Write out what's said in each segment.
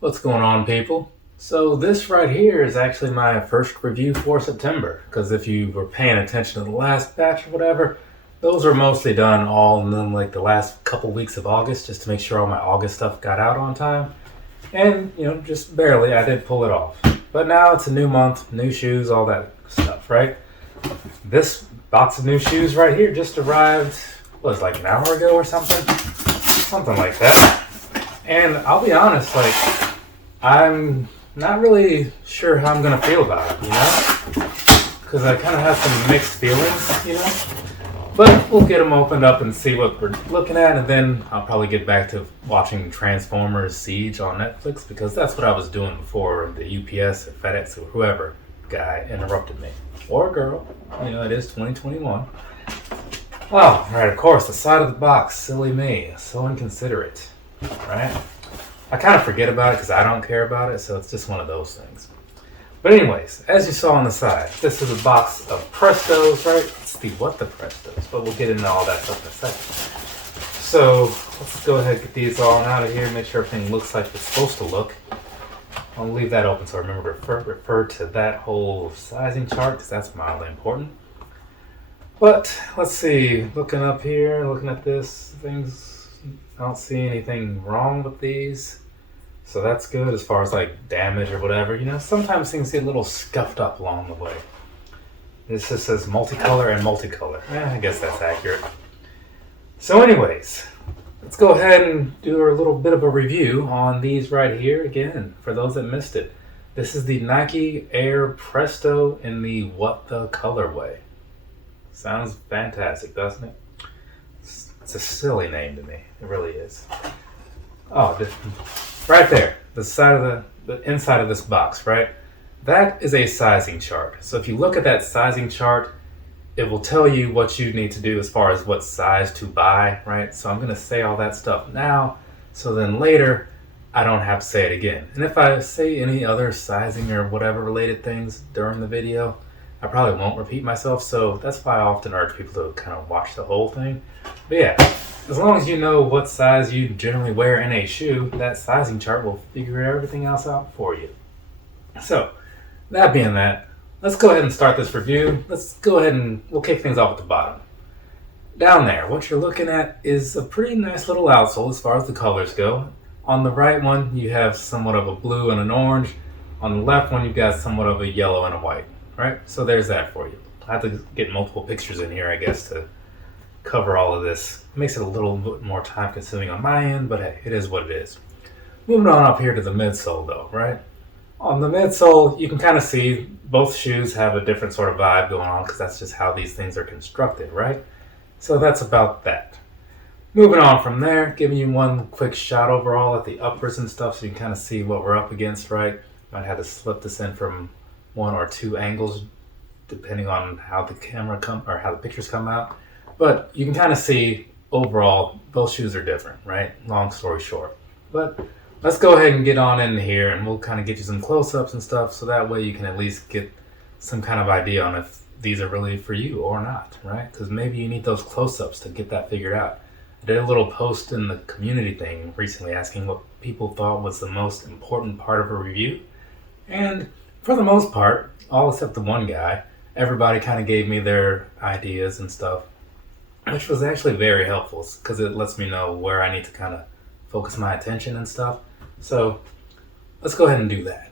What's going on, people? So this right here is actually my first review for September, because if you were paying attention to the last batch or whatever, those were mostly done all in then like the last couple weeks of August, just to make sure all my August stuff got out on time. And, just barely, I did pull it off. But now it's a new month, new shoes, all that stuff, right? This box of new shoes right here just arrived, like an hour ago or something? Something like that. And I'll be honest, I'm not really sure how I'm gonna feel about it, Because I kind of have some mixed feelings. But we'll get them opened up and see what we're looking at, and then I'll probably get back to watching Transformers Siege on Netflix, because that's what I was doing before the UPS or FedEx or whoever guy interrupted me. Or girl. It is 2021. Oh, right, of course, the side of the box. Silly me. So inconsiderate. Right? I kind of forget about it because I don't care about it, so it's just one of those things. But anyways, as you saw on the side, this is a box of Prestos, right? It's the Prestos, but we'll get into all that stuff in a second. So let's go ahead and get these all out of here, make sure everything looks like it's supposed to look. I'll leave that open, so remember to refer to that whole sizing chart, because that's mildly important. But let's see, looking up here, looking at this, I don't see anything wrong with these. So that's good as far as damage or whatever. Sometimes things get a little scuffed up along the way. This just says multicolor and multicolor. I guess that's accurate. So anyways, let's go ahead and do a little bit of a review on these right here again, for those that missed it. This is the Nike Air Presto in the What the colorway. Sounds fantastic, doesn't it? It's a silly name to me. It really is. Oh, right there, the side of the inside of this box, right? That is a sizing chart. So if you look at that sizing chart, it will tell you what you need to do as far as what size to buy, right? So I'm going to say all that stuff now, so then later I don't have to say it again. And if I say any other sizing or whatever related things during the video, I probably won't repeat myself, so that's why I often urge people to kind of watch the whole thing. But yeah, as long as you know what size you generally wear in a shoe, that sizing chart will figure everything else out for you. So, that being that, let's go ahead and start this review. Let's go ahead and we'll kick things off at the bottom. Down there, what you're looking at is a pretty nice little outsole as far as the colors go. On the right one, you have somewhat of a blue and an orange. On the left one, you've got somewhat of a yellow and a white. Right? So there's that for you. I have to get multiple pictures in here, I guess, to cover all of this. It makes it a little bit more time consuming on my end, but hey, it is what it is. Moving on up here to the midsole though, right? On the midsole, you can kind of see both shoes have a different sort of vibe going on, because that's just how these things are constructed, right? So that's about that. Moving on from there, giving you one quick shot overall at the uppers and stuff, so you can kind of see what we're up against, right? Might have to slip this in from one or two angles depending on how the how the pictures come out, but you can kind of see overall both shoes are different, right? Long story short, but let's go ahead and get on in here and we'll kind of get you some close-ups and stuff, so that way you can at least get some kind of idea on if these are really for you or not, right? Because maybe you need those close-ups to get that figured out. I did a little post in the community thing recently asking what people thought was the most important part of a review, and for the most part, all except the one guy, everybody kind of gave me their ideas and stuff, which was actually very helpful, because it lets me know where I need to kind of focus my attention and stuff. So let's go ahead and do that.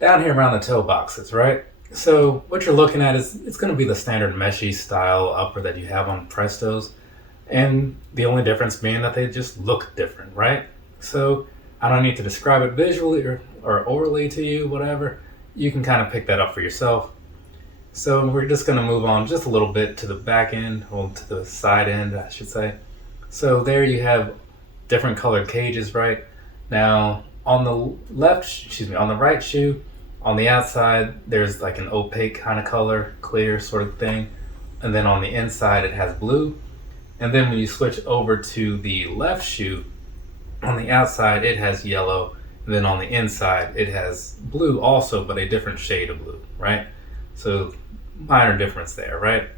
Down here around the toe boxes, right? So what you're looking at is, it's going to be the standard meshy style upper that you have on Prestos, and the only difference being that they just look different, right? So I don't need to describe it visually or orally to you, whatever. You can kind of pick that up for yourself. So we're just going to move on just a little bit to the back end, or to the side end, I should say. So there you have different colored cages, right? Now on the on the right shoe, on the outside, there's like an opaque kind of color, clear sort of thing. And then on the inside, it has blue. And then when you switch over to the left shoe, on the outside, it has yellow. And then on the inside, it has blue also, but a different shade of blue, right? So minor difference there, right?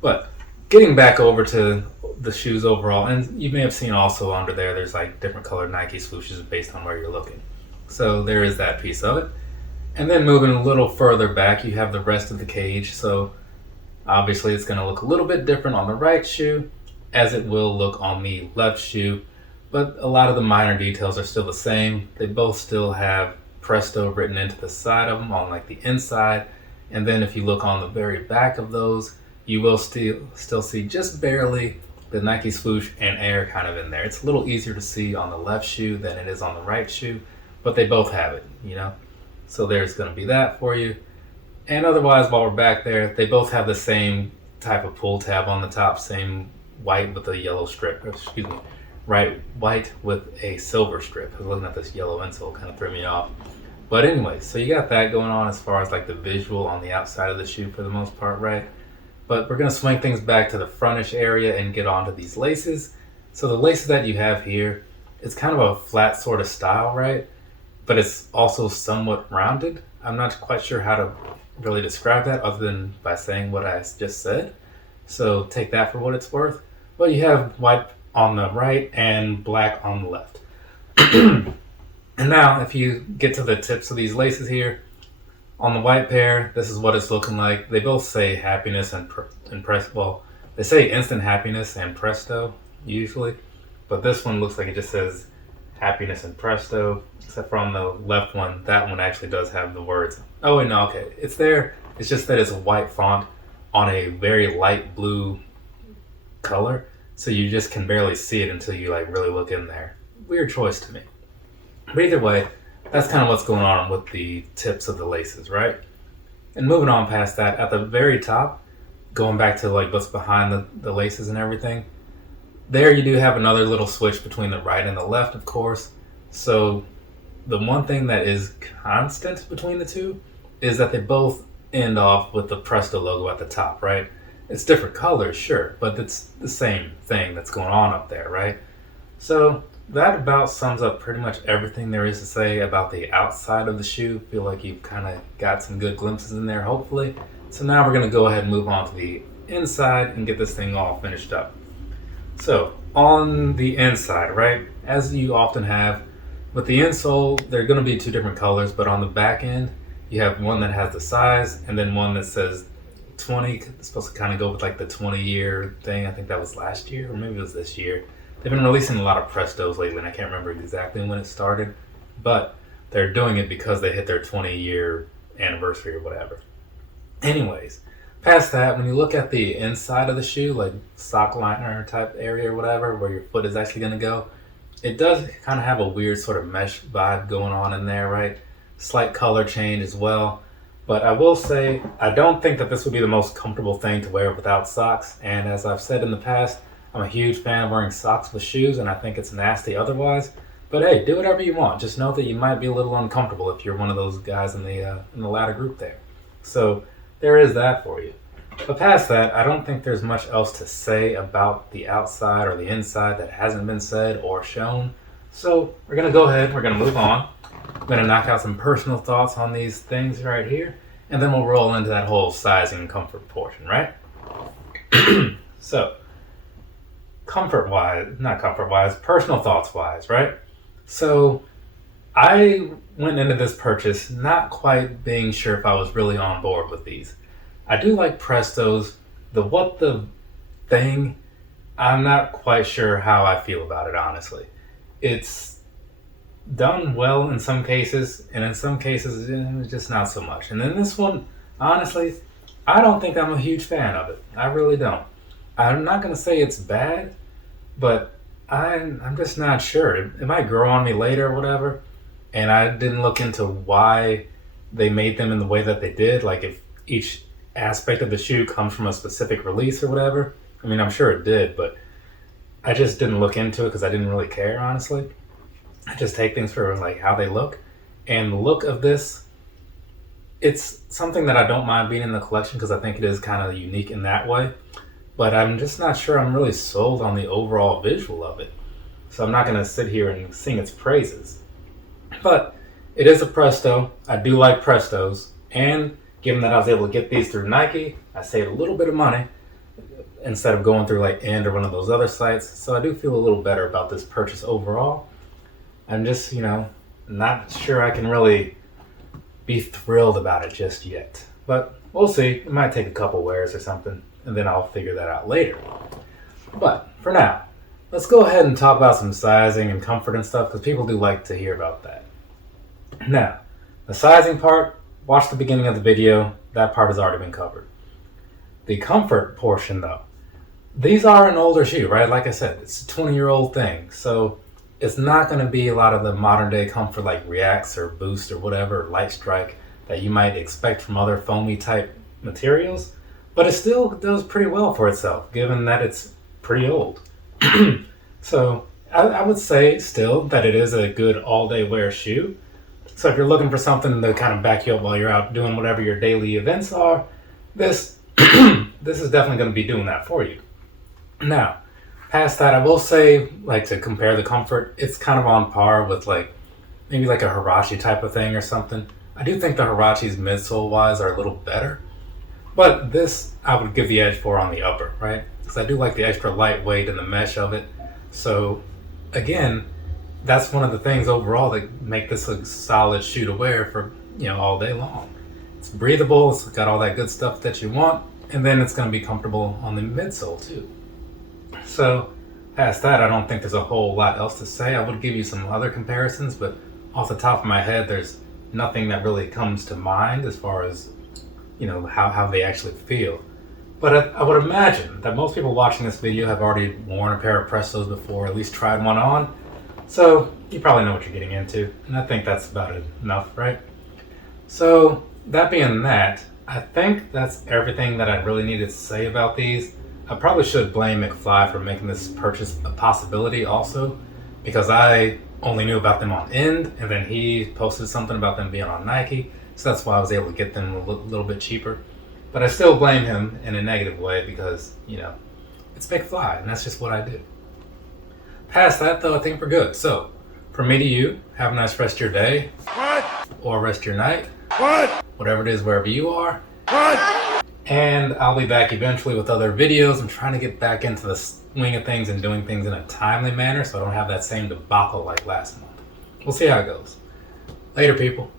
But getting back over to the shoes overall, and you may have seen also under there, there's like different colored Nike swooshes based on where you're looking. So there is that piece of it. And then moving a little further back, you have the rest of the cage. So obviously it's going to look a little bit different on the right shoe as it will look on the left shoe. But a lot of the minor details are still the same. They both still have Presto written into the side of them on like the inside. And then if you look on the very back of those, you will still see just barely the Nike swoosh and Air kind of in there. It's a little easier to see on the left shoe than it is on the right shoe, but they both have it, you know? So there's going to be that for you. And otherwise, while we're back there, they both have the same type of pull tab on the top, same white with a yellow strip, right, white with a silver strip. I was looking at this yellow insole, kind of threw me off. But anyway, so you got that going on as far as like the visual on the outside of the shoe for the most part, right? But we're going to swing things back to the frontish area and get onto these laces. So the laces that you have here, it's kind of a flat sort of style, right? But it's also somewhat rounded. I'm not quite sure how to really describe that other than by saying what I just said. So take that for what it's worth. Well, you have white on the right and black on the left. And now if you get to the tips of these laces here, on the white pair, this is what it's looking like. They both say happiness and presto. Well, they say instant happiness and presto usually, but this one looks like it just says happiness and presto, except for on the left one, that one actually does have the words. Oh wait, no, okay, it's there. It's just that it's a white font on a very light blue color, so you just can barely see it until you like really look in there. Weird choice to me. But either way, that's kind of what's going on with the tips of the laces, right? And moving on past that, at the very top, going back to like what's behind the laces and everything, there you do have another little switch between the right and the left, of course. So the one thing that is constant between the two is that they both end off with the Presto logo at the top, right? It's different colors, sure, but it's the same thing that's going on up there, right? So that about sums up pretty much everything there is to say about the outside of the shoe. Feel like you've kind of got some good glimpses in there, hopefully. So now we're going to go ahead and move on to the inside and get this thing all finished up. So on the inside, right, as you often have with the insole, there are going to be two different colors, but on the back end, you have one that has the size and then one that says 20. It's supposed to kind of go with like the 20-year thing. I think that was last year, or maybe it was this year. They've been releasing a lot of Prestos lately, and I can't remember exactly when it started, but they're doing it because they hit their 20-year anniversary or whatever. Anyways, past that, when you look at the inside of the shoe, like sock liner type area or whatever, where your foot is actually going to go, it does kind of have a weird sort of mesh vibe going on in there, right? Slight color change as well. But I will say, I don't think that this would be the most comfortable thing to wear without socks, and as I've said in the past, I'm a huge fan of wearing socks with shoes, and I think it's nasty otherwise. But hey, do whatever you want. Just know that you might be a little uncomfortable if you're one of those guys in the latter group there. So there is that for you. But past that, I don't think there's much else to say about the outside or the inside that hasn't been said or shown. So we're going to go ahead, we're going to move on. I'm going to knock out some personal thoughts on these things right here, and then we'll roll into that whole sizing and comfort portion, right? So, personal thoughts wise, right? So I went into this purchase not quite being sure if I was really on board with these. I do like Prestos. The thing, I'm not quite sure how I feel about it, honestly. It's done well in some cases, and in some cases, just not so much. And then this one, honestly, I don't think I'm a huge fan of it. I really don't. I'm not going to say it's bad, but I'm just not sure. It might grow on me later or whatever, and I didn't look into why they made them in the way that they did, like if each aspect of the shoe comes from a specific release or whatever. I mean, I'm sure it did, but I just didn't look into it because I didn't really care, honestly. I just take things for like how they look, and the look of this, it's something that I don't mind being in the collection because I think it is kind of unique in that way. But I'm just not sure I'm really sold on the overall visual of it. So I'm not going to sit here and sing its praises. But it is a Presto. I do like Prestos. And given that I was able to get these through Nike, I saved a little bit of money instead of going through like End or one of those other sites. So I do feel a little better about this purchase overall. I'm just, Not sure I can really be thrilled about it just yet. But we'll see. It might take a couple wears or something, and then I'll figure that out later. But for now, let's go ahead and talk about some sizing and comfort and stuff, because people do like to hear about that. Now, the sizing part, watch the beginning of the video. That part has already been covered. The comfort portion, though, these are an older shoe, right? Like I said, it's a 20-year-old thing. So it's not going to be a lot of the modern day comfort like Reacts or Boost or whatever, or Light Strike that you might expect from other foamy type materials. But it still does pretty well for itself, given that it's pretty old. So I would say still that it is a good all-day wear shoe. So if you're looking for something to kind of back you up while you're out doing whatever your daily events are, this this is definitely going to be doing that for you. Now, past that, I will say, like, to compare the comfort, it's kind of on par with like maybe like a Huarache type of thing or something. I do think the Huarache's midsole wise are a little better, but this I would give the edge for on the upper, right? Because I do like the extra lightweight and the mesh of it. So again, that's one of the things overall that make this a solid shoe to wear for, all day long. It's breathable, it's got all that good stuff that you want, and then it's going to be comfortable on the midsole too. So past that, I don't think there's a whole lot else to say. I would give you some other comparisons, but off the top of my head, there's nothing that really comes to mind as far as, how they actually feel. But I would imagine that most people watching this video have already worn a pair of Prestos before, at least tried one on. So you probably know what you're getting into, and I think that's about enough, right? So that being that, I think that's everything that I really needed to say about these. I probably should blame McFly for making this purchase a possibility also, because I only knew about them on End, and then he posted something about them being on Nike, so that's why I was able to get them a little bit cheaper. But I still blame him in a negative way because, it's McFly, and that's just what I do. Past that, though, I think we're good. So, from me to you, have a nice rest of your day. What? Or rest of your night. What? Whatever it is, wherever you are. What? And I'll be back eventually with other videos. I'm trying to get back into the swing of things and doing things in a timely manner so I don't have that same debacle like last month. We'll see how it goes. Later, people.